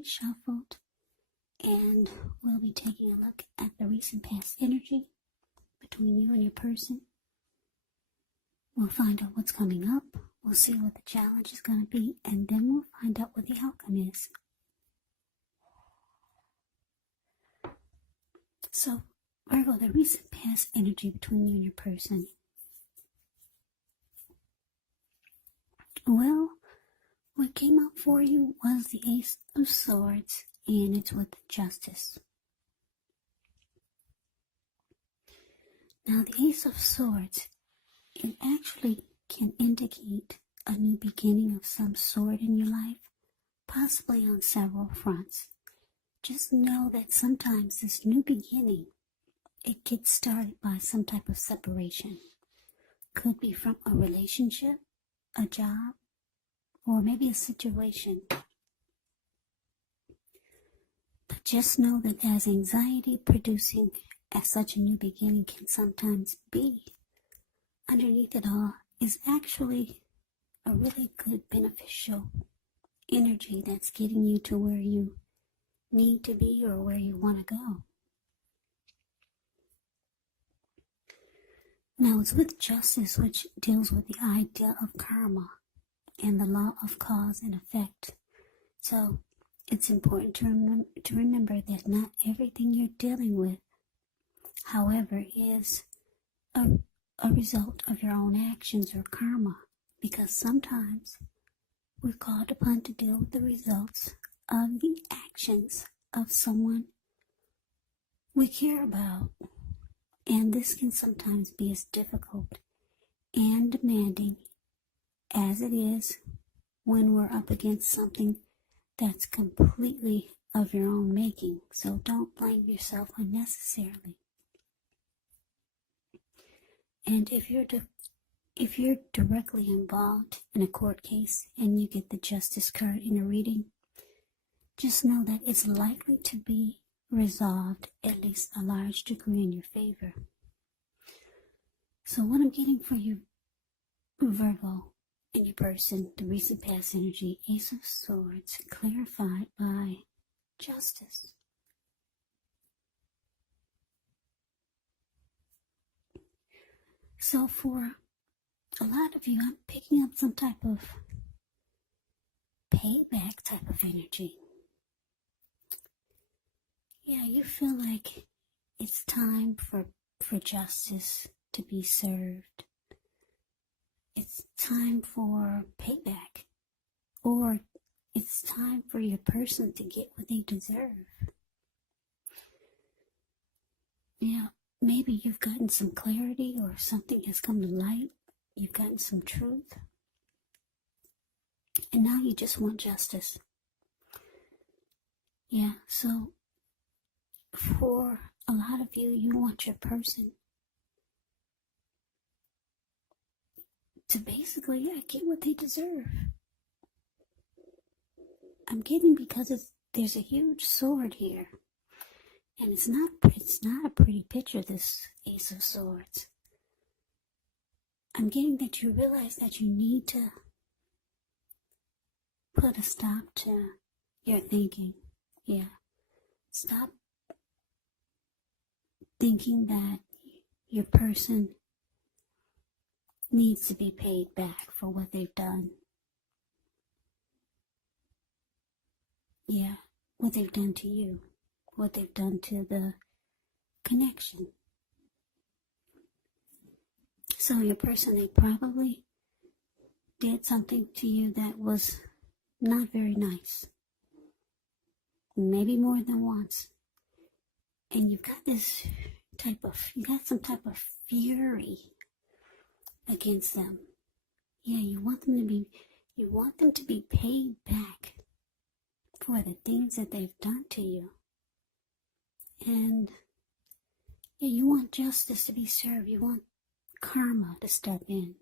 be shuffled, and we'll be taking a look at the recent past energy between you and your person. We'll find out what's coming up. We'll see what the challenge is going to be, and then we'll find out what the outcome is. So, Virgo, the recent past energy between you and your person. Well, what came up for you was the Ace of Swords, and it's with Justice. Now, the Ace of Swords, it actually can indicate a new beginning of some sort in your life, possibly on several fronts. Just know that sometimes this new beginning, it gets started by some type of separation. Could be from a relationship, a job, or maybe a situation. But just know that as anxiety producing as such a new beginning can sometimes be, underneath it all is actually a really good beneficial energy that's getting you to where you need to be or where you want to go. Now it's with Justice, which deals with the idea of karma and the law of cause and effect. So it's important to remember that not everything you're dealing with, however, is a result of your own actions or karma, because sometimes we're called upon to deal with the results of the actions of someone we care about. And this can sometimes be as difficult and demanding as it is when we're up against something that's completely of your own making. So don't blame yourself unnecessarily. And if you're directly involved in a court case and you get the Justice card in a reading, just know that it's likely to be resolved at least a large degree in your favor. So what I'm getting for you, Virgo, and your person, the recent past energy, Ace of Swords, clarified by Justice. So for a lot of you, I'm picking up some type of payback type of energy. Yeah, you feel like it's time for justice to be served. It's time for payback. Or it's time for your person to get what they deserve. Yeah, maybe you've gotten some clarity or something has come to light. You've gotten some truth. And now you just want justice. Yeah, so for a lot of you, you want your person to basically get what they deserve. I'm getting because there's a huge sword here. And it's not a pretty picture, this Ace of Swords. I'm getting that you realize that you need to put a stop to your thinking. Yeah. Stop thinking that your person needs to be paid back for what they've done. Yeah, what they've done to you, what they've done to the connection. So your person, they probably did something to you that was not very nice. Maybe more than once. And you've got you got some type of fury against them. Yeah, you want them to be paid back for the things that they've done to you. And yeah, you want justice to be served. You want karma to step in.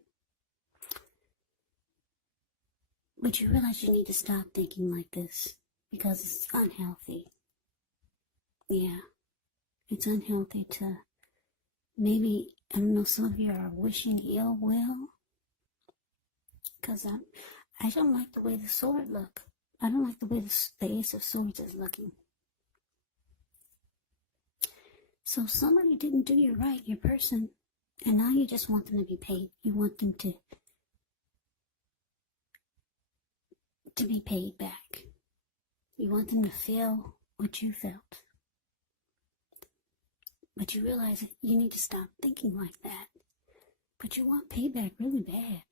But you realize you need to stop thinking like this because it's unhealthy. Yeah, it's unhealthy to maybe, I don't know, some of you are wishing ill will. Because I don't like the way the sword look. I don't like the way the Ace of Swords is looking. So somebody didn't do you right, your person, and now you just want them to be paid. You want them to be paid back. You want them to feel what you felt. But you realize that you need to stop thinking like that. But you want payback really bad.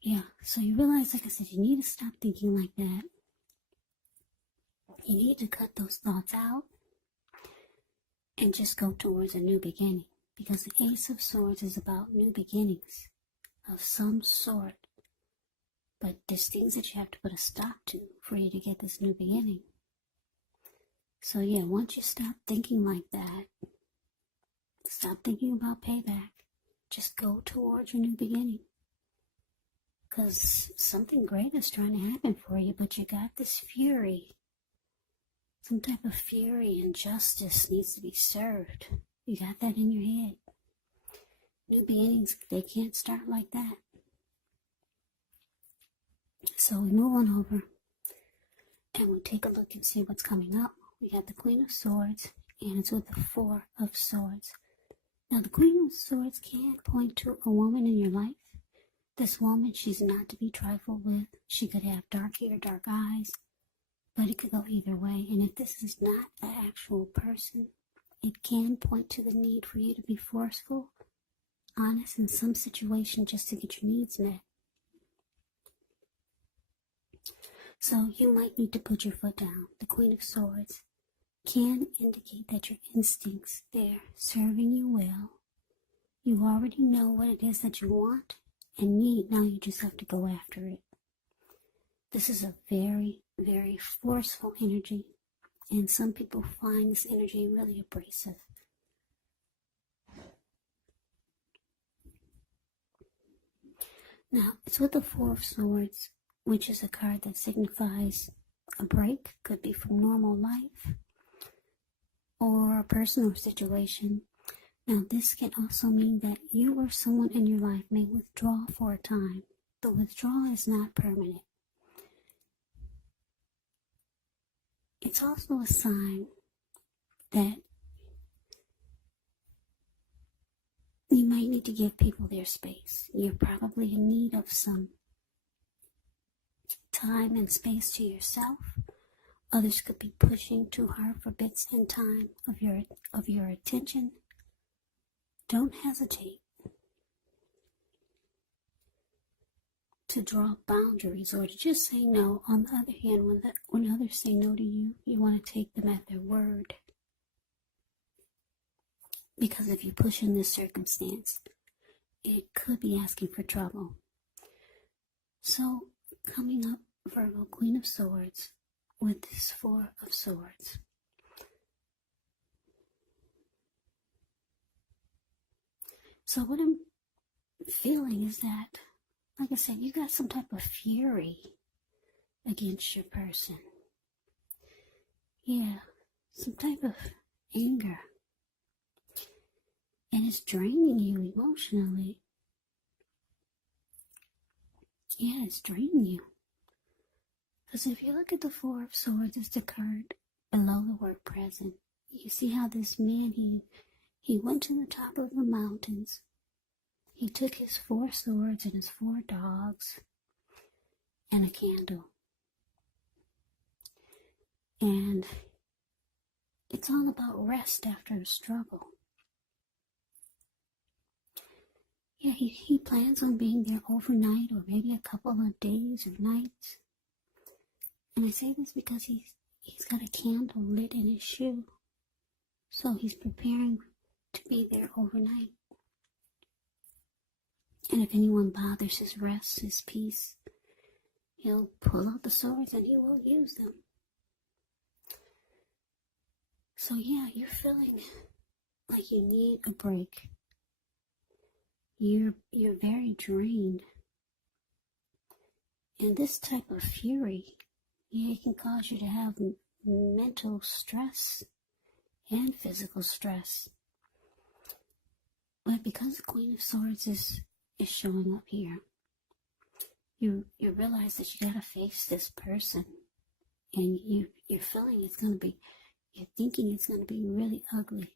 Yeah, so you realize, like I said, you need to stop thinking like that. You need to cut those thoughts out and just go towards a new beginning. Because the Ace of Swords is about new beginnings of some sort. But there's things that you have to put a stop to for you to get this new beginning. So yeah, once you stop thinking like that, stop thinking about payback, just go towards your new beginning. Because something great is trying to happen for you, but you got this fury. Some type of fury and justice needs to be served. You got that in your head. New beginnings, they can't start like that. So we move on over and we take a look and see what's coming up. We got the Queen of Swords, and it's with the Four of Swords. Now, the Queen of Swords can point to a woman in your life. This woman, she's not to be trifled with. She could have dark hair, dark eyes, but it could go either way. And if this is not an actual person, it can point to the need for you to be forceful, honest in some situation just to get your needs met. So you might need to put your foot down. The Queen of Swords can indicate that your instincts, they're serving you well. You already know what it is that you want and need. Now you just have to go after it. This is a very, very forceful energy. And some people find this energy really abrasive. Now, it's with the Four of Swords, which is a card that signifies a break. Could be from normal life or a personal situation. Now, this can also mean that you or someone in your life may withdraw for a time. The withdrawal is not permanent. It's also a sign that you might need to give people their space. You're probably in need of some time and space to yourself. Others could be pushing too hard for bits and time of your attention. Don't hesitate to draw boundaries or to just say no. On the other hand, when others say no to you, you want to take them at their word. Because if you push in this circumstance, it could be asking for trouble. So, coming up, Virgo, Queen of Swords, with this Four of Swords. So what I'm feeling is that, like I said, you got some type of fury against your person. Yeah, some type of anger. And it's draining you emotionally. Yeah, it's draining you. Because if you look at the Four of Swords, it's the card below the word present. You see how this man, he went to the top of the mountains. He took his 4 swords and his 4 dogs and a candle. And it's all about rest after a struggle. Yeah, he plans on being there overnight or maybe a couple of days or nights. And I say this because he's got a candle lit in his shoe. So he's preparing to be there overnight. And if anyone bothers his rest, his peace, he'll pull out the swords and he will use them. So yeah, you're feeling like you need a break. You're very drained. And this type of fury, yeah, it can cause you to have mental stress and physical stress. But because the Queen of Swords is showing up here, you realize that you gotta face this person, and you're feeling it's gonna be, you're thinking it's gonna be really ugly,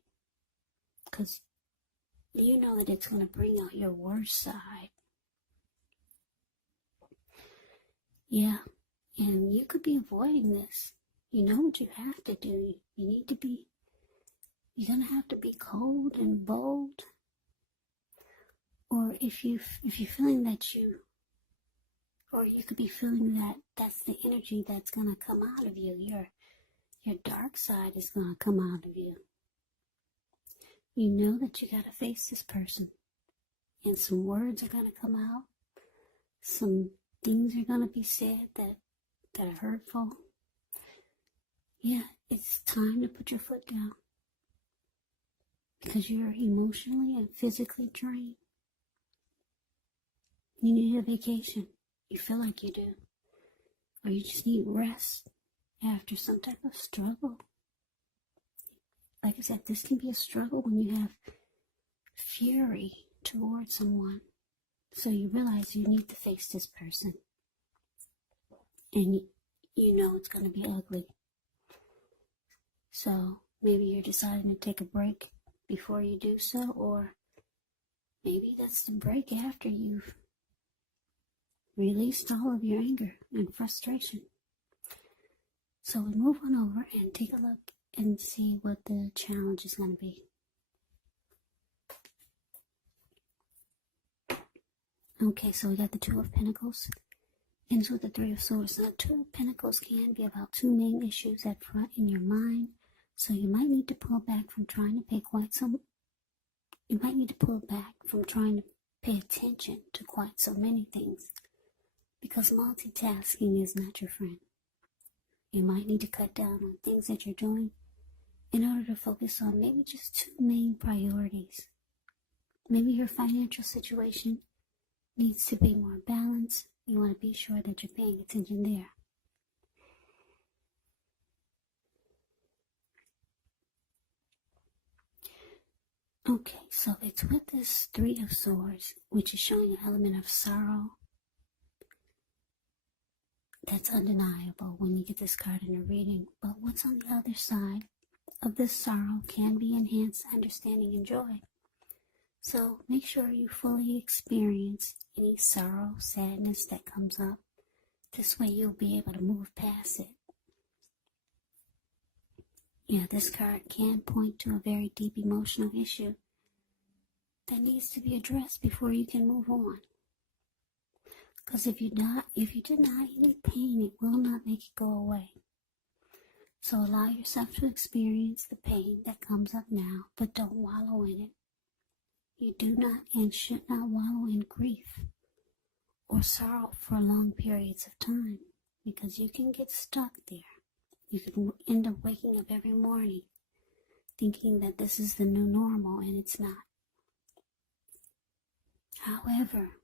because you know that it's gonna bring out your worst side. Yeah, and you could be avoiding this. You know what you have to do. You need to be, you're gonna have to be cold and bold. Or if you're feeling that or you could be feeling that that's the energy that's gonna come out of you. Your dark side is gonna come out of you. You know that you gotta face this person, and some words are gonna come out. Some things are gonna be said that are hurtful. Yeah, it's time to put your foot down, because you're emotionally and physically drained. You need a vacation. You feel like you do. Or you just need rest after some type of struggle. Like I said, this can be a struggle when you have fury towards someone. So you realize you need to face this person. And you know it's going to be ugly. So maybe you're deciding to take a break before you do so, or maybe that's the break after you've released all of your anger and frustration. So we move on over and take a look and see what the challenge is going to be. Okay, so we got the Two of Pentacles. Ends with the Three of Swords. Now, Two of Pentacles can be about two main issues at front in your mind. So you might need to pull back from trying to pay pay attention to quite so many things, because multitasking is not your friend. You might need to cut down on things that you're doing in order to focus on maybe just two main priorities. Maybe your financial situation needs to be more balanced. You want to be sure that you're paying attention there. Okay, so it's with this Three of Swords, which is showing an element of sorrow that's undeniable when you get this card in a reading. But what's on the other side of this sorrow can be enhanced understanding and joy. So make sure you fully experience any sorrow, sadness that comes up. This way you'll be able to move past it. Yeah, this card can point to a very deep emotional issue that needs to be addressed before you can move on. Because if you deny any pain, it will not make it go away. So allow yourself to experience the pain that comes up now, but don't wallow in it. You do not and should not wallow in grief or sorrow for long periods of time, because you can get stuck there. You can end up waking up every morning thinking that this is the new normal, and it's not. However,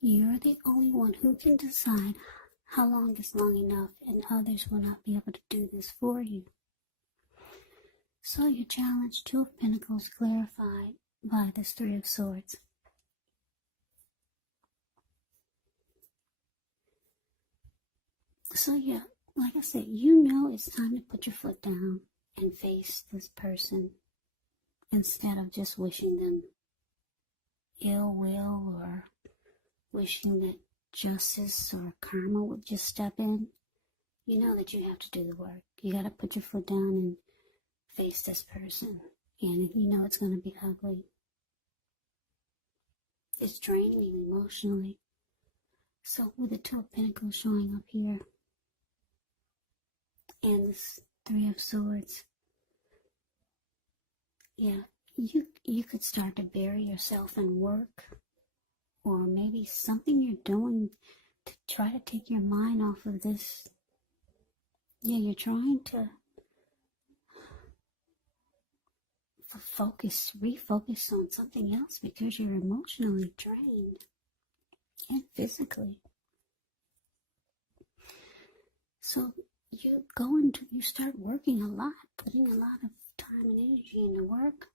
you're the only one who can decide how long is long enough, and others will not be able to do this for you. So your challenge, Two of Pentacles, clarified by this Three of Swords. So yeah, like I said, you know it's time to put your foot down and face this person instead of just wishing them ill will or wishing that justice or karma would just step in. You know that you have to do the work. You got to put your foot down and face this person. And you know it's going to be ugly. It's draining you emotionally. So with the Two of Pentacles showing up here and this Three of Swords, yeah, you could start to bury yourself in work, or maybe something you're doing to try to take your mind off of this. Yeah, you're trying to refocus on something else because you're emotionally drained and physically. So you start working a lot, putting a lot of time and energy into work.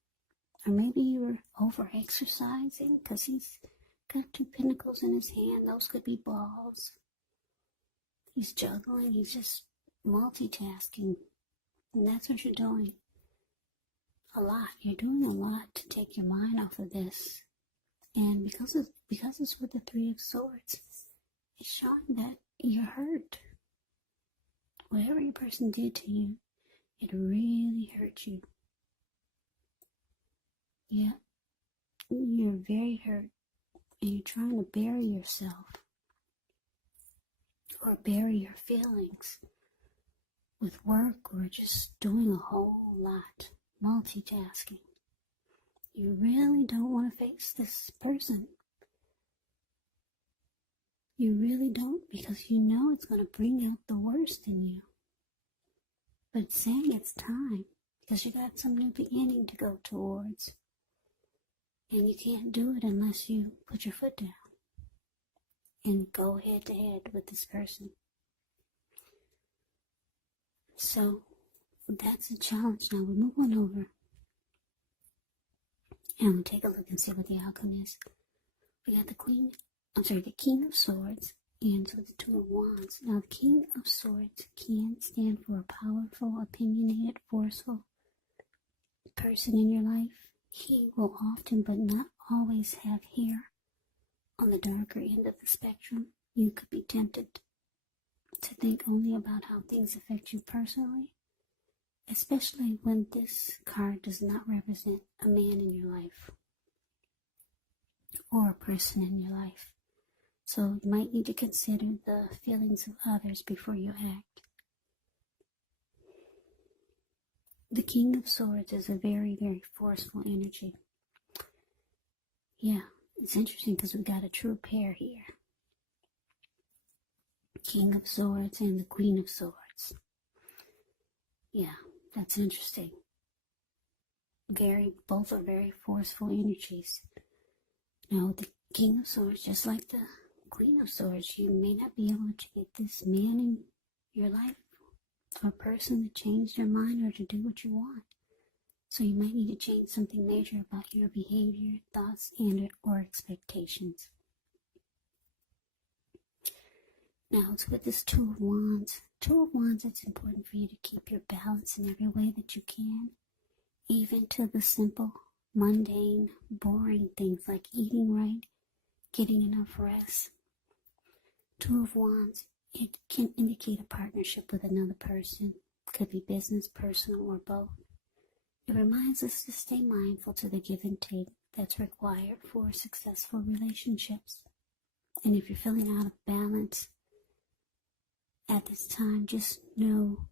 Or maybe you were over exercising, because got 2 pentacles in his hand. Those could be balls. He's juggling. He's just multitasking. And that's what you're doing. A lot. You're doing a lot to take your mind off of this. And because it's with the 3 of Swords, it's showing that you're hurt. Whatever your person did to you, it really hurt you. Yeah. You're very hurt. And you're trying to bury yourself. Or bury your feelings. With work or just doing a whole lot. Multitasking. You really don't want to face this person. You really don't, because you know it's going to bring out the worst in you. But it's saying it's time, because you got some new beginning to go towards. And you can't do it unless you put your foot down and go head to head with this person. So that's a challenge. Now we move on over. And we'll take a look and see what the outcome is. We got the King of Swords, and so the 2 of Wands. Now the King of Swords can stand for a powerful, opinionated, forceful person in your life. He will often, but not always, have hair on the darker end of the spectrum. You could be tempted to think only about how things affect you personally, especially when this card does not represent a man in your life or a person in your life. So you might need to consider the feelings of others before you act. The King of Swords is a very, very forceful energy. Yeah, it's interesting because we got a true pair here. King of Swords and the Queen of Swords. Yeah, that's interesting. Both are very forceful energies. Now, the King of Swords, just like the Queen of Swords, you may not be able to get this man in your life or person to change their mind or to do what you want. So you might need to change something major about your behavior, thoughts, and or expectations. Now it's with this 2 of Wands. 2 of Wands, it's important for you to keep your balance in every way that you can, even to the simple, mundane, boring things like eating right, getting enough rest. 2 of Wands, it can indicate a partnership with another person. Could be business, personal, or both. It reminds us to stay mindful to the give and take that's required for successful relationships. And if you're feeling out of balance at this time, just know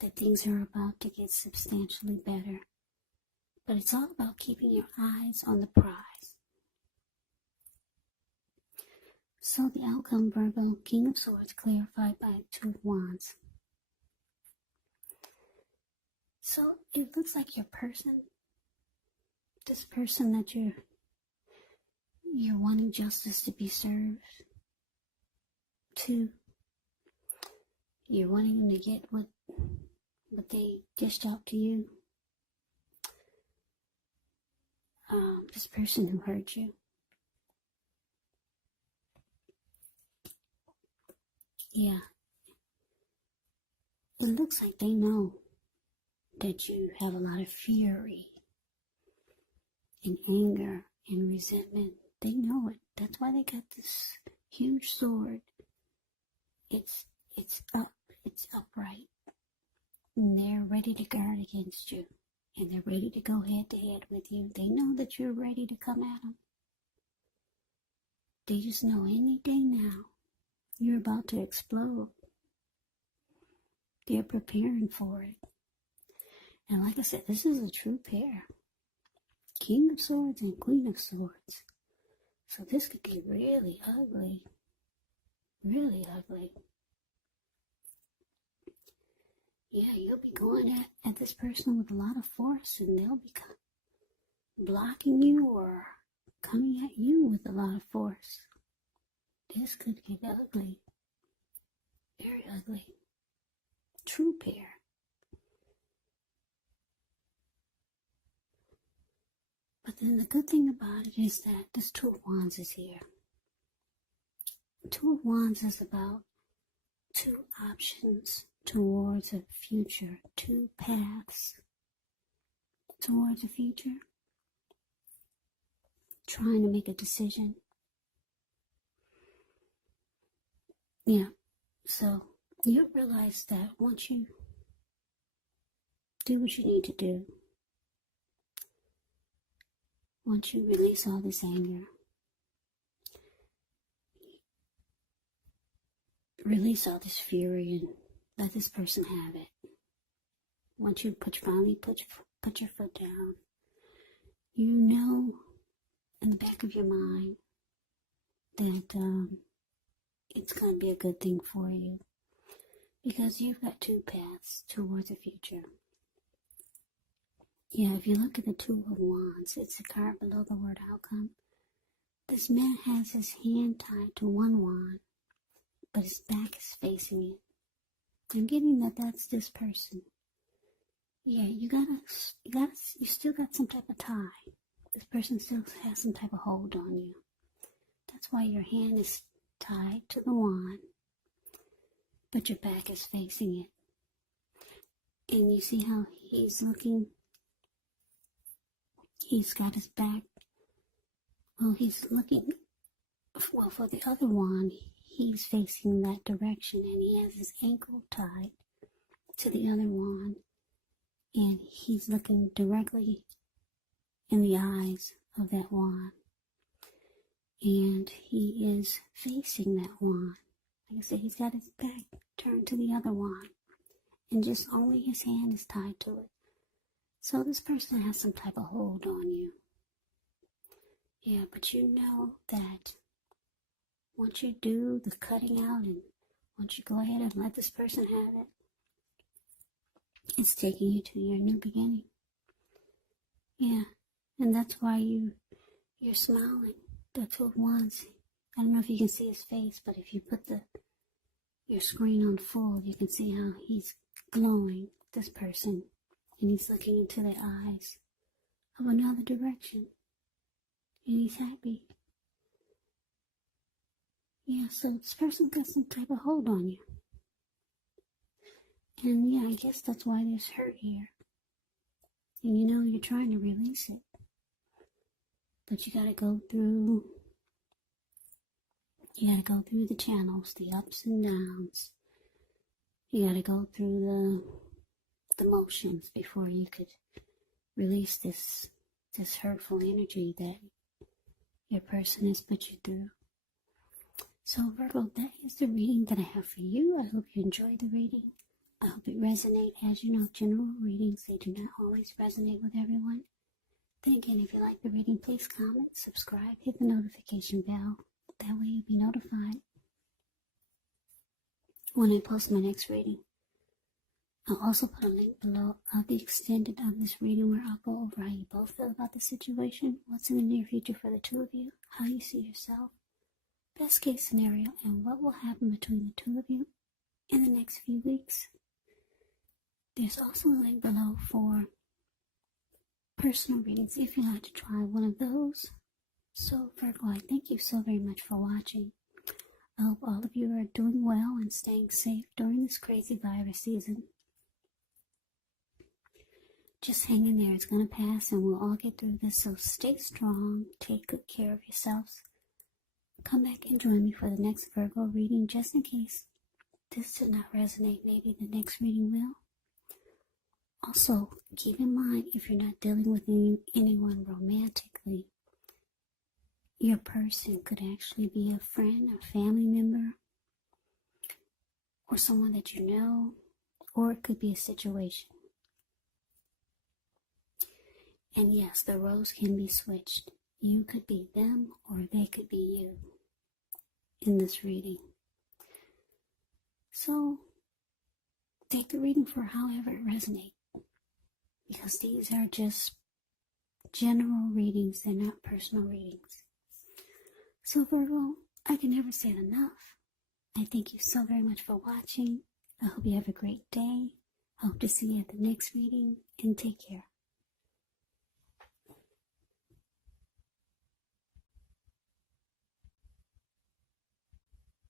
that things are about to get substantially better. But it's all about keeping your eyes on the prize. So the outcome, Virgo, King of Swords, clarified by 2 of Wands. So it looks like your person, this person that you're wanting justice to be served to, you're wanting them to get what they dished out to you. This person who hurt you. Yeah. It looks like they know that you have a lot of fury and anger and resentment. They know it. That's why they got this huge sword. It's upright. And they're ready to guard against you. And they're ready to go head to head with you. They know that you're ready to come at them. They just know any day now you're about to explode. They're preparing for it. And like I said, this is a true pair. King of Swords and Queen of Swords. So this could get really ugly. Really ugly. Yeah, you'll be going at this person with a lot of force, and they'll be blocking you or coming at you with a lot of force. This could get ugly. Very ugly. True pair. But then the good thing about it is that this Two of Wands is here. Two of Wands is about two options towards a future, two paths towards a future. Trying to make a decision. Yeah, so you realize that once you do what you need to do, once you release all this anger, release all this fury and let this person have it. Once you finally put your foot down, you know in the back of your mind that it's going to be a good thing for you, because you've got two paths towards the future. Yeah, if you look at the Two of Wands, it's a card below the word outcome. This man has his hand tied to one wand, but his back is facing it. I'm getting that that's this person. Yeah, you still got some type of tie. This person still has some type of hold on you. That's why your hand is tied to the wand, but your back is facing it. And you see how he's looking? He's got his back. Well, he's looking. Well, for the other wand, he's facing that direction, and he has his ankle tied to the other wand, and he's looking directly in the eyes of that wand, and he is facing that wand. Like I said, he's got his back turned to the other wand, and just only his hand is tied to it. So this person has some type of hold on you. Yeah, but you know that once you do the cutting out and once you go ahead and let this person have it, it's taking you to your new beginning. Yeah, and that's why you're smiling. The Two of Wands. I don't know if you can see his face, but if you put your screen on full, you can see how he's glowing, this person, and he's looking into the eyes of another direction, and he's happy. Yeah, so this person got some type of hold on you. And yeah, I guess that's why there's hurt here. And you know, you're trying to release it. But you gotta go through the channels, the ups and downs. You gotta go through the motions before you could release this hurtful energy that your person has put you through. So Virgo, that is the reading that I have for you. I hope you enjoyed the reading. I hope it resonates. As you know, general readings, they do not always resonate with everyone. Then again, if you like the reading, please comment, subscribe, hit the notification bell. That way you'll be notified when I post my next reading. I'll also put a link below of the extended of this reading where I'll go over how you both feel about the situation, what's in the near future for the two of you, how you see yourself, best case scenario, and what will happen between the two of you in the next few weeks. There's also a link below for personal readings if you'd like to try one of those. So Virgo, I thank you so very much for watching. I hope all of you are doing well and staying safe during this crazy virus season. Just hang in there, it's going to pass and we'll all get through this, so stay strong, take good care of yourselves. Come back and join me for the next Virgo reading, just in case this did not resonate, maybe the next reading will. Also, keep in mind, if you're not dealing with anyone romantically, your person could actually be a friend, a family member, or someone that you know, or it could be a situation. And yes, the roles can be switched. You could be them, or they could be you in this reading. So, take the reading for however it resonates, because these are just general readings, they're not personal readings. So Virgo, I can never say it enough. I thank you so very much for watching. I hope you have a great day. I hope to see you at the next reading, and take care.